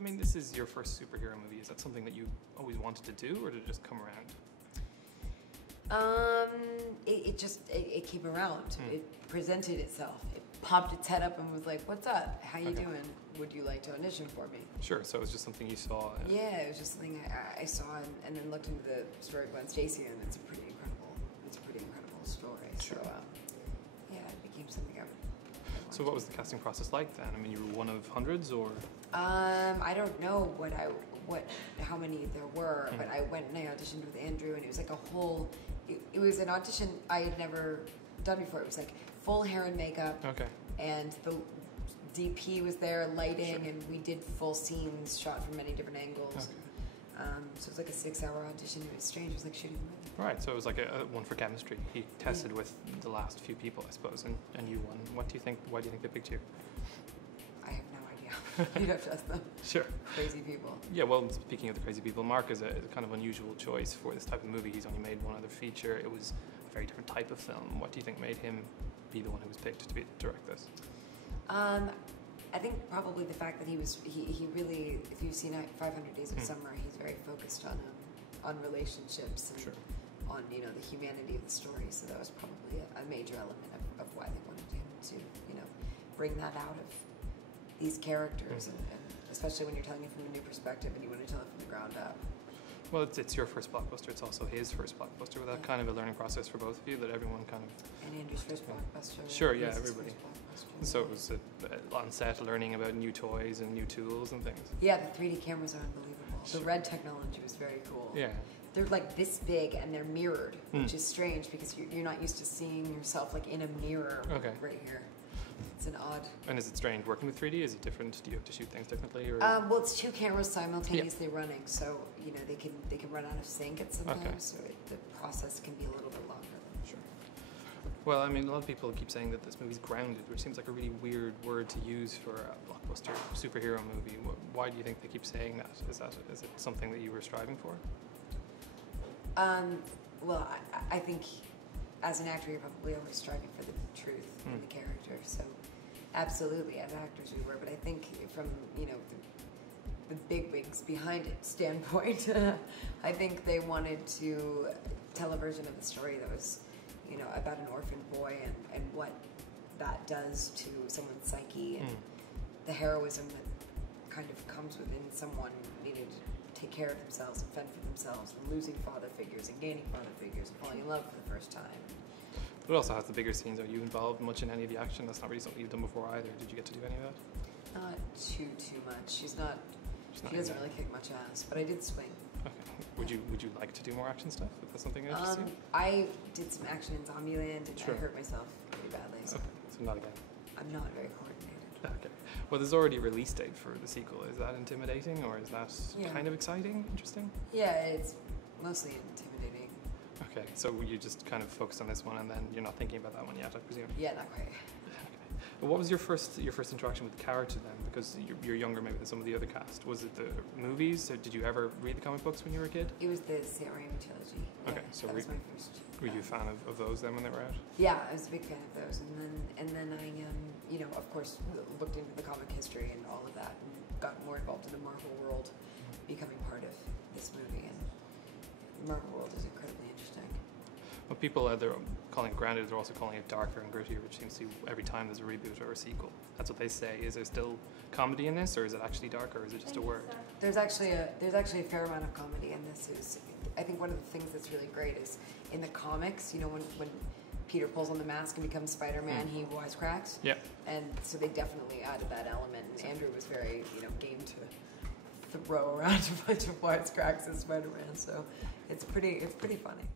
I mean, this is your first superhero movie. Is that something that you always wanted to do, or did it just come around? It came around. It presented itself. It popped its head up and was like, "What's up? How you doing? Would you like to audition for me?" Sure. So it was just something you saw. Yeah, it was just something I saw and then looked into the story of Gwen Stacy, and it's a pretty incredible story. Sure. So yeah, it became something I would. So what was the casting process like then? I mean, you were one of hundreds, or? I don't know how many there were, but I went and I auditioned with Andrew, and it was like a whole. It was an audition I had never done before. It was like full hair and makeup. Okay. And the DP was there, lighting, Sure. and we did full scenes shot from many different angles. Okay. So it was like a 6-hour audition. It was strange. It was like shooting a movie. Right, so it was like a one for chemistry. He tested with the last few people, I suppose, and you won. What do you think? Why do you think they picked you? I have no idea. You'd have to ask them. Sure. Crazy people. Yeah, well, speaking of the crazy people, Mark is a kind of unusual choice for this type of movie. He's only made one other feature. It was a very different type of film. What do you think made him be the one who was picked to direct this? I think probably the fact that he really, if you've seen 500 Days of Summer, he's very focused on relationships and on the humanity of the story. So that was probably a major element of why they wanted him to bring that out of these characters, and especially when you're telling it from a new perspective and you want to tell it from the ground up. Well, it's your first blockbuster. It's also his first blockbuster. Was that kind of a learning process for both of you, that everyone kind of... And Andrew's first blockbuster. Sure, yeah, everybody. So it was on set learning about new toys and new tools and things. Yeah, the 3D cameras are unbelievable. Sure. The red technology was very cool. Yeah. They're like this big and they're mirrored, which is strange because you're not used to seeing yourself like in a mirror right here. It's an odd. And is it strange working with 3D? Is it different? Do you have to shoot things differently? Or? Well, it's two cameras simultaneously running, so they can run out of sync at sometimes. So the process can be a little bit longer. Sure. Well, I mean, a lot of people keep saying that this movie's grounded, which seems like a really weird word to use for a blockbuster superhero movie. Why do you think they keep saying that? Is it something that you were striving for? Well, I think as an actor, you're probably always striving for the truth in the character. So, absolutely, as actors, we were. But I think from the bigwigs behind it standpoint, I think they wanted to tell a version of the story that was, about an orphan boy and what that does to someone's psyche and the heroism that kind of comes within someone needing to take care of themselves and fend for themselves, and losing father figures and gaining father figures and falling in love for the first time. But it also has the bigger scenes. Are you involved much in any of the action? That's not really something you've done before either. Did you get to do any of that? Not too much. She doesn't really kick much ass, but I did swing. Okay. Would you like to do more action stuff? If that's something that interests you? I did some action in Zombieland, and Sure. I hurt myself pretty badly. So Okay. So not again. I'm not very coordinated. Okay. Well, there's already a release date for the sequel. Is that intimidating, or is that kind of exciting, interesting? Yeah, it's mostly intimidating. Okay. So you just kind of focused on this one, and then you're not thinking about that one yet, I presume. Yeah, not quite. What was your first interaction with the character then? Because you're younger maybe than some of the other cast. Was it the movies? Or did you ever read the comic books when you were a kid? It was the Sam Raimi trilogy. Okay, Yeah, so that was my first. Were you a fan of those then when they were out? Yeah, I was a big fan of those, and then I of course looked into the comic history and all of that, and got more involved in the Marvel world, becoming part of this movie, and the Marvel world is incredibly interesting. Well, people they're calling it grounded. They're also calling it darker and grittier, which seems to every time there's a reboot or a sequel. That's what they say. Is there still comedy in this, or is it actually darker, or is it just a word? There's actually a fair amount of comedy in this. I think one of the things that's really great is in the comics, when Peter pulls on the mask and becomes Spider-Man, he wisecracks. Yeah. And so they definitely added that element. And Andrew was very, game to throw around a bunch of wisecracks as Spider-Man. So it's pretty funny.